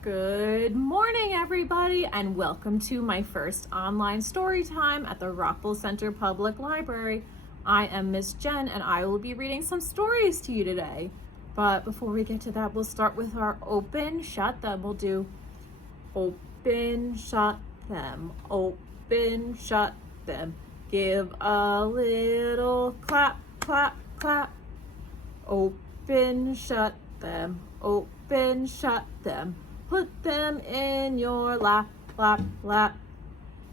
Good morning, everybody, and welcome to my first online story time at the Rockville Center Public Library. I am Miss Jen, and I will be reading some stories to you today. But before we get to that, we'll start with our open, shut them. We'll do open, shut them, open, shut them. Give a little clap, clap, clap. Open, shut them, open, shut them. Put them in your lap, lap, lap.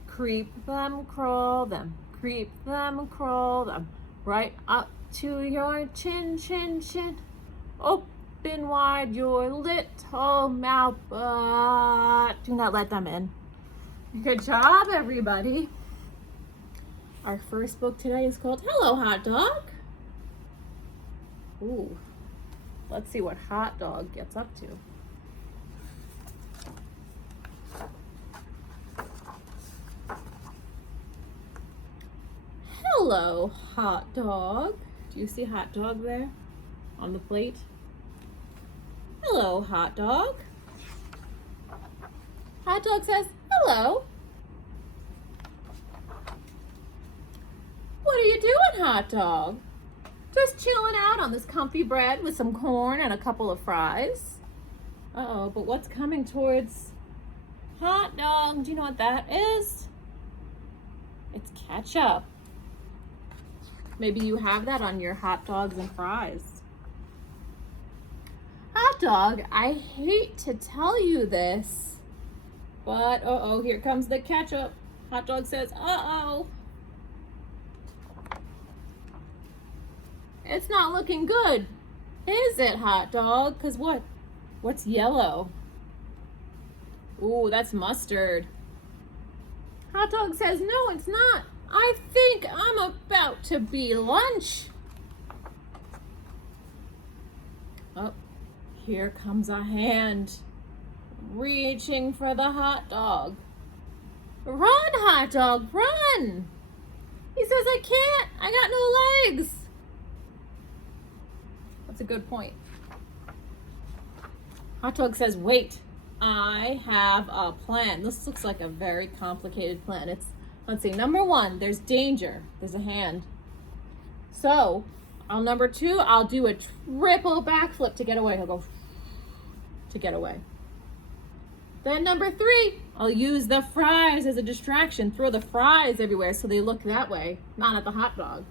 Creep them, crawl them, creep them, crawl them. Right up to your chin, chin, chin. Open wide your little mouth, but do not let them in. Good job, everybody. Our first book today is called Hello, Hot Dog. Ooh, let's see what Hot Dog gets up to. Hello, Hot Dog. Do you see Hot Dog there on the plate? Hello, Hot Dog. Hot Dog says, hello. What are you doing, Hot Dog? Just chilling out on this comfy bread with some corn and a couple of fries. Uh-oh, but what's coming towards Hot Dog? Do you know what that is? It's ketchup. Maybe you have that on your hot dogs and fries. Hot Dog, I hate to tell you this, but uh-oh, here comes the ketchup. Hot Dog says, uh-oh. It's not looking good, is it, Hot Dog? 'Cause what? What's yellow? Ooh, that's mustard. Hot Dog says, no, it's not. I think I'm about to be lunch. Oh, here comes a hand reaching for the hot dog. Run, Hot Dog, run! He says, I can't. I got no legs. That's a good point. Hot Dog says, wait, I have a plan. This looks like a very complicated plan. Let's see, number one, there's danger. There's a hand. So, on number two, I'll do a triple backflip to get away. He'll go to get away. Then number three, I'll use the fries as a distraction. Throw the fries everywhere so they look that way, not at the hot dog.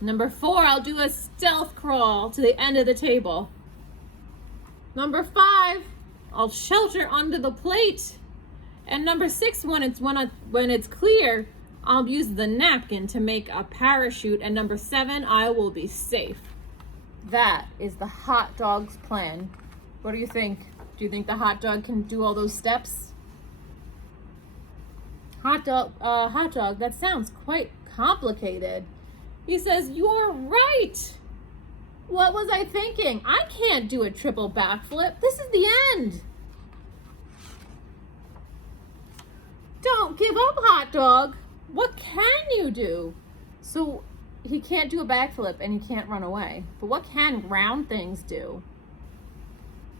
Number four, I'll do a stealth crawl to the end of the table. Number five, I'll shelter under the plate. And number six, when it's clear, I'll use the napkin to make a parachute. And number seven, I will be safe. That is the hot dog's plan. What do you think? Do you think the hot dog can do all those steps? Hot dog, that sounds quite complicated. He says, you're right. What was I thinking? I can't do a triple backflip. This is the end. Don't give up, Hot Dog. What can you do? So he can't do a backflip and he can't run away. But what can round things do?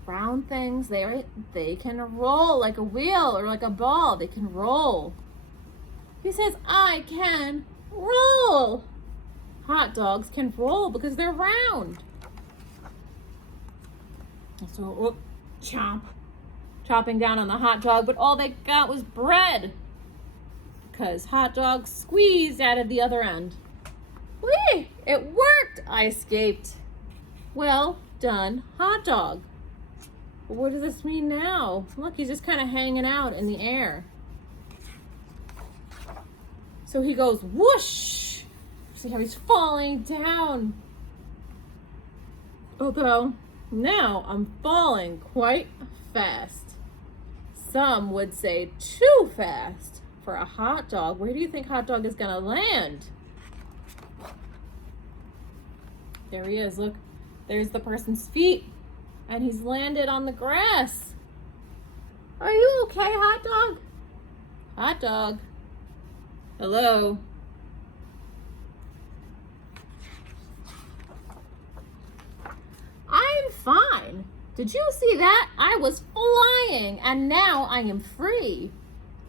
Round things, they can roll like a wheel or like a ball. They can roll. He says, I can roll. Hot dogs can roll because they're round. So, chopping down on the hot dog, but all they got was bread because Hot Dog squeezed out of the other end. Whee! It worked! I escaped. Well done, Hot Dog. But what does this mean now? Look, he's just kind of hanging out in the air. So he goes whoosh. See how he's falling down. Although now I'm falling quite fast. Some would say too fast for a hot dog. Where do you think Hot Dog is gonna land? There he is, look. There's the person's feet. And he's landed on the grass. Are you okay, Hot Dog? Hot Dog. Hello. I'm fine. Did you see that? I was flying and now I am free.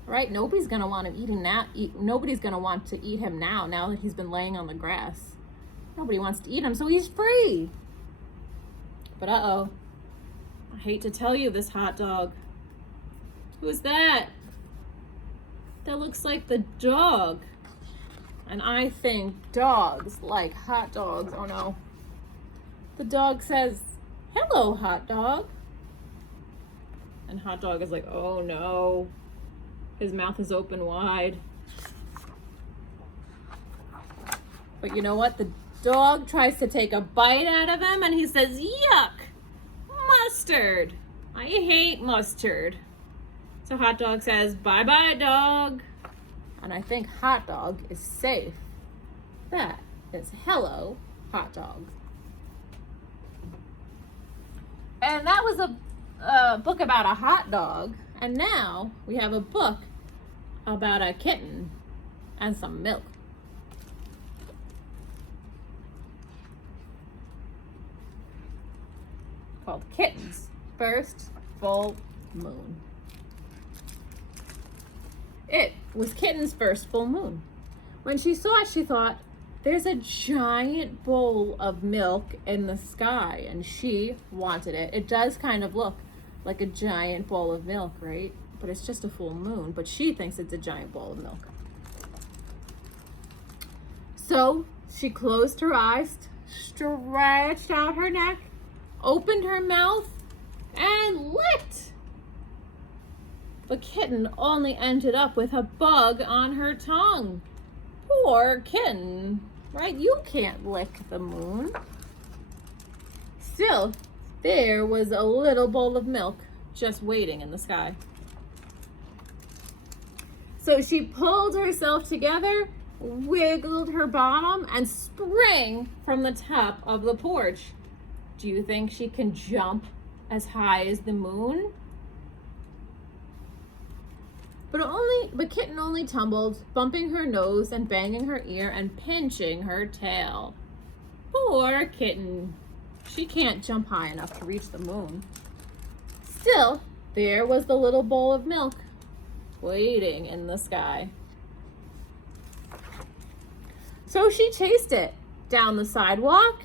Right? Nobody's gonna want to eat him now. Nobody's gonna want to eat him now that he's been laying on the grass. Nobody wants to eat him, so he's free. But uh-oh. I hate to tell you this, hot dog. Who's that? That looks like the dog. And I think dogs like hot dogs. Oh no. The dog says, "Hello, hot dog." And hot dog is like, oh no. His mouth is open wide. But you know what? The dog tries to take a bite out of him and he says, "Yuck, mustard. I hate mustard." So hot dog says, "Bye-bye, dog." And I think hot dog is safe. That is hello, hot dog. And that was a book about a hot dog. And now we have a book about a kitten and some milk. Called Kitten's First Full Moon. It was Kitten's first full moon. When she saw it, she thought, there's a giant bowl of milk in the sky, and she wanted it. It does kind of look like a giant bowl of milk, right? But it's just a full moon, but she thinks it's a giant bowl of milk. So she closed her eyes, stretched out her neck, opened her mouth, and licked. But Kitten only ended up with a bug on her tongue. Poor Kitten, right? You can't lick the moon. Still, there was a little bowl of milk just waiting in the sky. So she pulled herself together, wiggled her bottom, and sprang from the top of the porch. Do you think she can jump as high as the moon? But Kitten only tumbled, bumping her nose and banging her ear and pinching her tail. Poor Kitten. She can't jump high enough to reach the moon. Still, there was the little bowl of milk waiting in the sky. So she chased it down the sidewalk,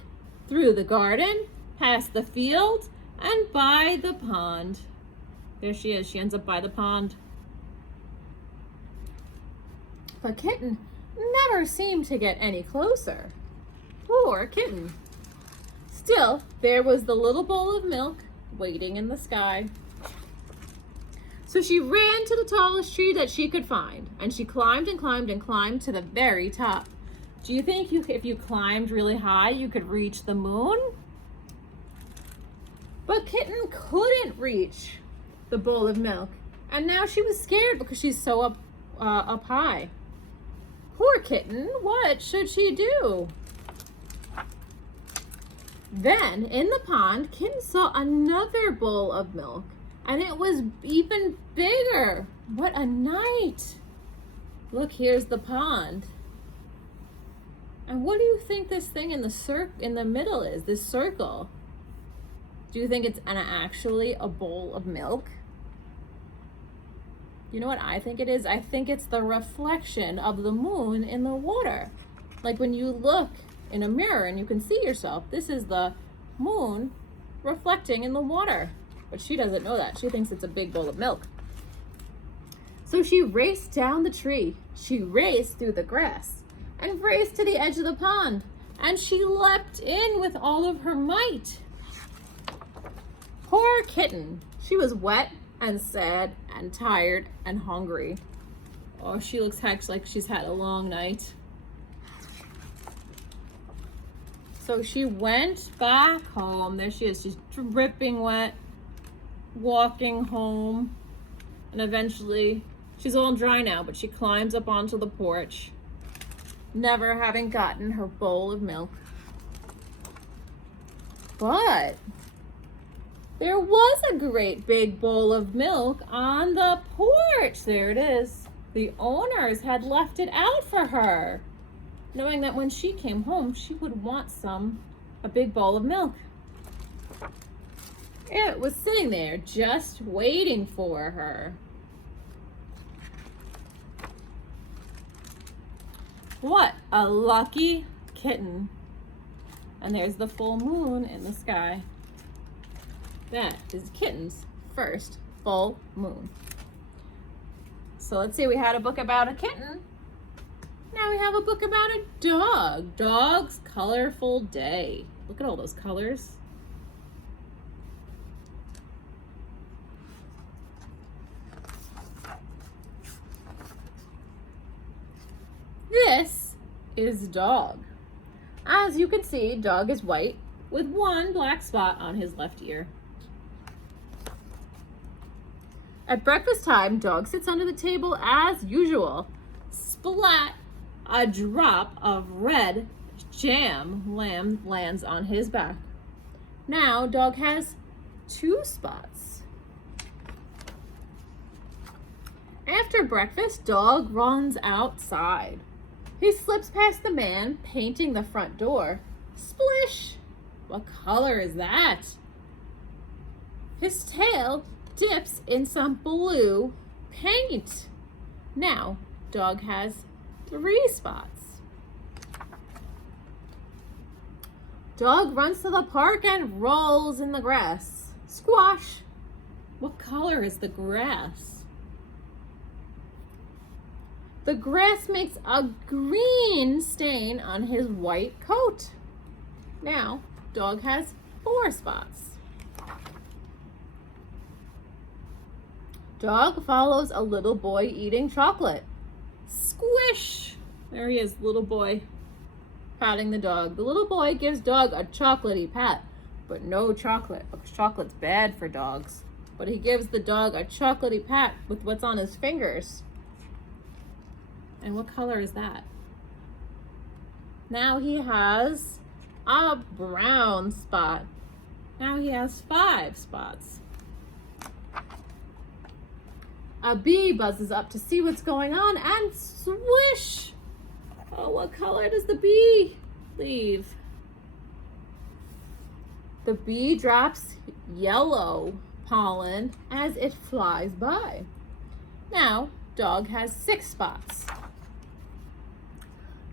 through the garden, past the field, and by the pond. There she is. She ends up by the pond. But Kitten never seemed to get any closer. Poor Kitten. Still, there was the little bowl of milk waiting in the sky. So she ran to the tallest tree that she could find, and she climbed and climbed and climbed to the very top. Do you think if you climbed really high, you could reach the moon? But Kitten couldn't reach the bowl of milk, and now she was scared because she's so up high. Poor Kitten, what should she do? Then, in the pond, Kitten saw another bowl of milk, and it was even bigger. What a night! Look, here's the pond. And what do you think this thing in the middle is, this circle? Do you think it's actually a bowl of milk? You know what I think it is? I think it's the reflection of the moon in the water. Like when you look in a mirror and you can see yourself, this is the moon reflecting in the water. But she doesn't know that. She thinks it's a big bowl of milk. So she raced down the tree. She raced through the grass and raced to the edge of the pond. And she leapt in with all of her might. Poor Kitten. She was wet and sad and tired and hungry. Oh, she looks like she's had a long night. So she went back home. There she is. She's dripping wet, walking home. And eventually, she's all dry now, but she climbs up onto the porch, never having gotten her bowl of milk. But there was a great big bowl of milk on the porch. There it is. The owners had left it out for her, knowing that when she came home, she would want a big bowl of milk. It was sitting there just waiting for her. What a lucky kitten. And there's the full moon in the sky. That is Kitten's first full moon. So let's see, we had a book about a kitten. Now we have a book about a dog. Dog's colorful day. Look at all those colors. This is Dog. As you can see, Dog is white with one black spot on his left ear. At breakfast time, Dog sits under the table as usual. Splat! A drop of red jam lands on his back. Now, Dog has 2 spots. After breakfast, Dog runs outside. He slips past the man painting the front door. Splish! What color is that? His tail dips in some blue paint. Now, Dog has 3 spots. Dog runs to the park and rolls in the grass. Squash! What color is the grass? The grass makes a green stain on his white coat. Now, Dog has 4 spots. Dog follows a little boy eating chocolate. Squish! There he is, little boy, patting the dog. The little boy gives Dog a chocolatey pat, but no chocolate, because chocolate's bad for dogs. But he gives the dog a chocolatey pat with what's on his fingers. And what color is that? Now he has a brown spot. Now he has 5 spots. A bee buzzes up to see what's going on and swish! Oh, what color does the bee leave? The bee drops yellow pollen as it flies by. Now, Dog has 6 spots.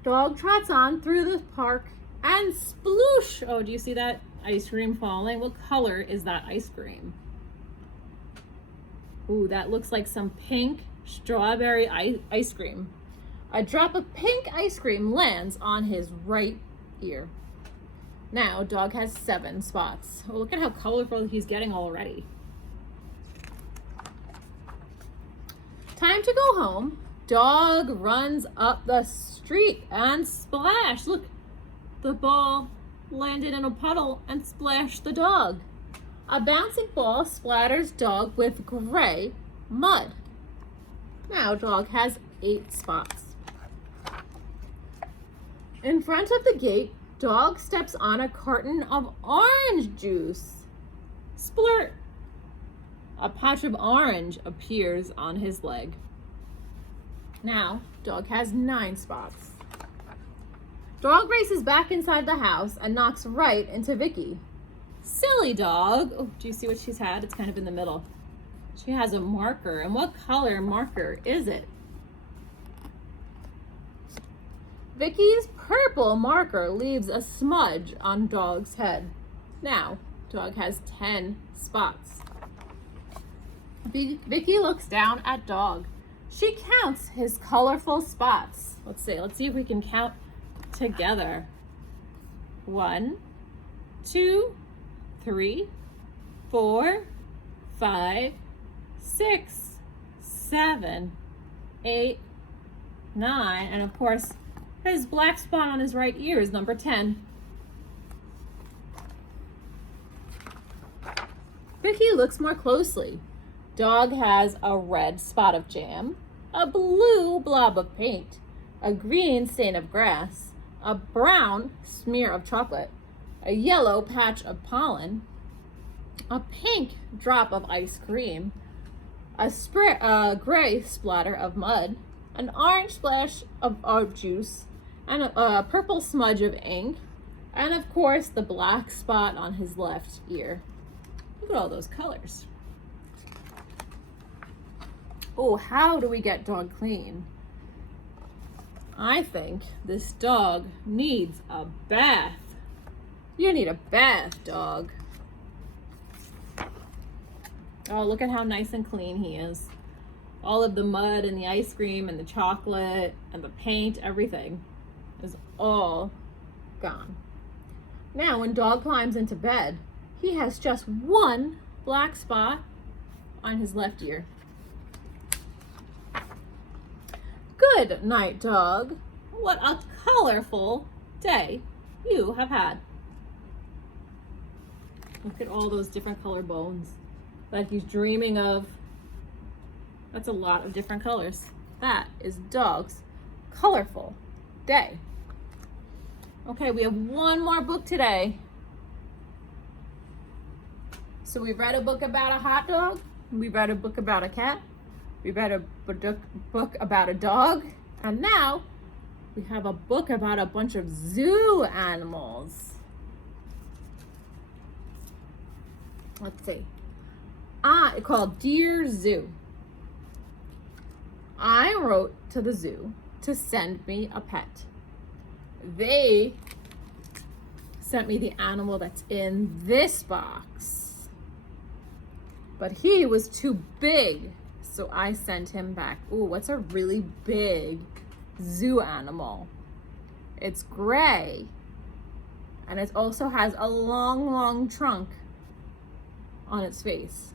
Dog trots on through the park and sploosh! Oh, do you see that ice cream falling? What color is that ice cream? Ooh, that looks like some pink strawberry ice cream. A drop of pink ice cream lands on his right ear. Now, Dog has 7 spots. Oh, look at how colorful he's getting already. Time to go home. Dog runs up the street and splash. Look, the ball landed in a puddle and splashed the dog. A bouncing ball splatters Dog with gray mud. Now, Dog has 8 spots. In front of the gate, Dog steps on a carton of orange juice. Splurt! A patch of orange appears on his leg. Now, Dog has 9 spots. Dog races back inside the house and knocks right into Vicky. Silly dog. Oh, do you see what she's had? It's kind of in the middle. She has a marker. And what color marker is it? Vicky's purple marker leaves a smudge on Dog's head. Now, Dog has 10 spots. Vicky looks down at Dog. She counts his colorful spots. Let's see if we can count together. 1, 2, 3, 4, 5, 6, 7, 8, 9, and of course, his black spot on his right ear is number 10. Vicky looks more closely. Dog has a red spot of jam, a blue blob of paint, a green stain of grass, a brown smear of chocolate, a yellow patch of pollen, a pink drop of ice cream, a gray splatter of mud, an orange splash of juice, and a purple smudge of ink, and of course the black spot on his left ear. Look at all those colors. Oh, how do we get dog clean? I think this dog needs a bath. You need a bath, dog. Oh, look at how nice and clean he is. All of the mud and the ice cream and the chocolate and the paint, everything is all gone. Now, when dog climbs into bed, he has just one black spot on his left ear. Good night, dog. What a colorful day you have had. Look at all those different color bones that he's dreaming of. That's a lot of different colors. That is Dog's colorful day. Okay, we have one more book today. So we've read a book about a hot dog. We've read a book about a cat. We've read a book about a dog. And now we have a book about a bunch of zoo animals. Let's see. It's called Dear Zoo. I wrote to the zoo to send me a pet. They sent me the animal that's in this box. But he was too big, so I sent him back. Ooh, what's a really big zoo animal? It's gray. And it also has a long, long trunk on its face.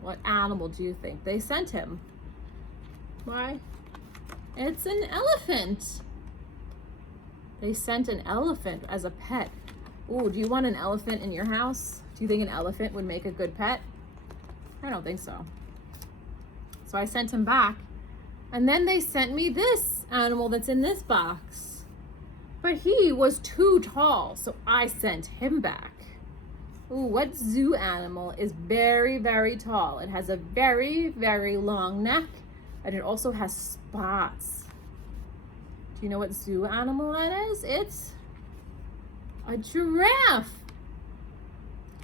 What animal do you think they sent him? Why? It's an elephant. They sent an elephant as a pet. Ooh, do you want an elephant in your house? Do you think an elephant would make a good pet? I don't think so. So I sent him back. And then they sent me this animal that's in this box. But he was too tall, so I sent him back. Ooh, what zoo animal is very, very tall? It has a very, very long neck, and it also has spots. Do you know what zoo animal that is? It's a giraffe.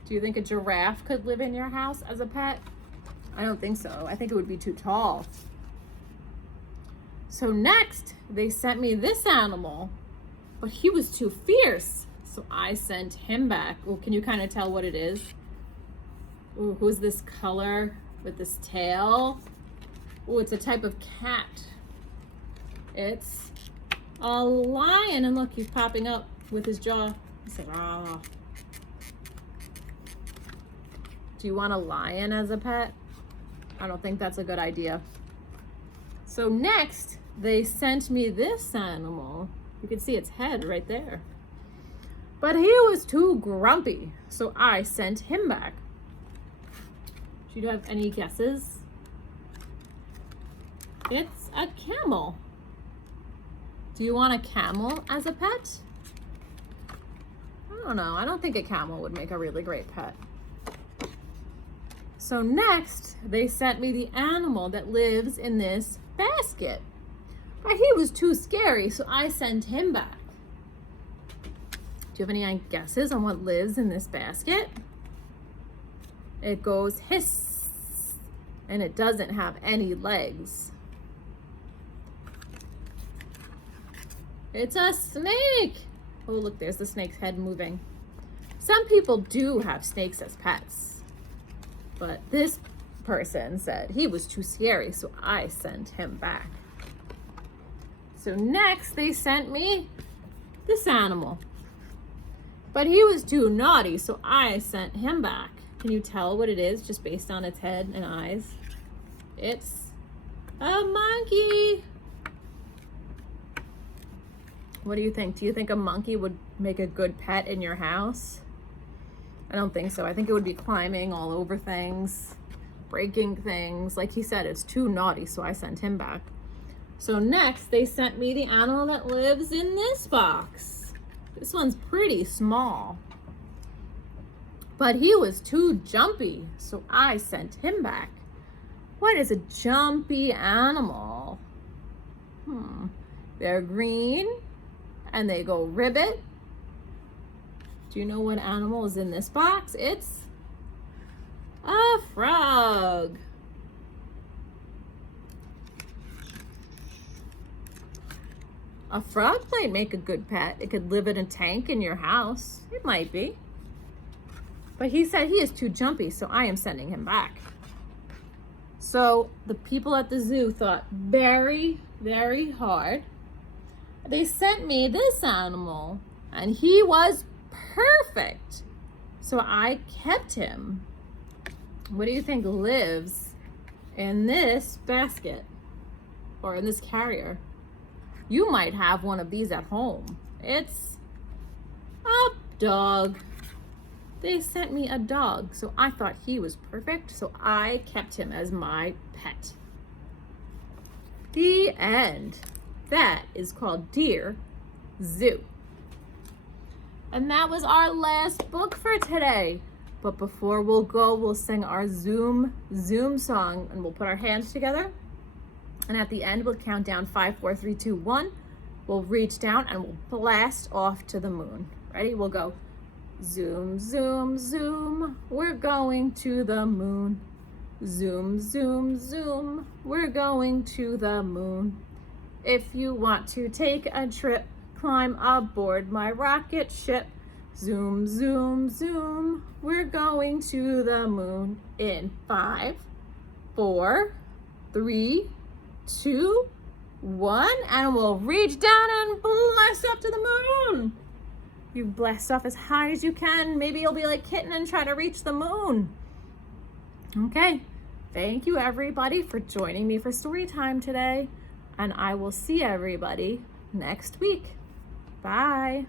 Do you think a giraffe could live in your house as a pet? I don't think so. I think it would be too tall. So next, they sent me this animal, but he was too fierce. So I sent him back. Oh, can you kind of tell what it is? Ooh, who's this color with this tail? Oh, it's a type of cat. It's a lion. And look, he's popping up with his jaw. He said, ah. Do you want a lion as a pet? I don't think that's a good idea. So next, they sent me this animal. You can see its head right there. But he was too grumpy, so I sent him back. Do you have any guesses? It's a camel. Do you want a camel as a pet? I don't know. I don't think a camel would make a really great pet. So next, they sent me the animal that lives in this basket. But he was too scary, so I sent him back. Do you have any guesses on what lives in this basket? It goes hiss, and it doesn't have any legs. It's a snake. Oh, look, there's the snake's head moving. Some people do have snakes as pets, but this person said he was too scary, so I sent him back. So next, they sent me this animal. But he was too naughty, so I sent him back. Can you tell what it is just based on its head and eyes? It's a monkey. What do you think? Do you think a monkey would make a good pet in your house? I don't think so. I think it would be climbing all over things, breaking things. Like he said, it's too naughty, so I sent him back. So next, they sent me the animal that lives in this box. This one's pretty small, but he was too jumpy, so I sent him back. What is a jumpy animal? They're green and they go ribbit. Do you know what animal is in this box? It's A frog. A frog might make a good pet. It could live in a tank in your house. It might be. But he said he is too jumpy, so I am sending him back. So the people at the zoo thought very, very hard. They sent me this animal, and he was perfect. So I kept him. What do you think lives in this basket or in this carrier? You might have one of these at home. It's a dog. They sent me a dog, so I thought he was perfect, so I kept him as my pet. The end. That is called Dear Zoo. And that was our last book for today. But before we'll go, we'll sing our Zoom song, and we'll put our hands together. And at the end, we'll count down 5, 4, 3, 2, 1. We'll reach down and we'll blast off to the moon. Ready? We'll go zoom, zoom, zoom. We're going to the moon. Zoom, zoom, zoom. We're going to the moon. If you want to take a trip, climb aboard my rocket ship. Zoom, zoom, zoom. We're going to the moon in 5, 4, 3, 2, 1, and we'll reach down and blast up to the moon. You blast off as high as you can. Maybe you'll be like Kitten and try to reach the moon. Okay, thank you everybody for joining me for story time today, and I will see everybody next week. Bye.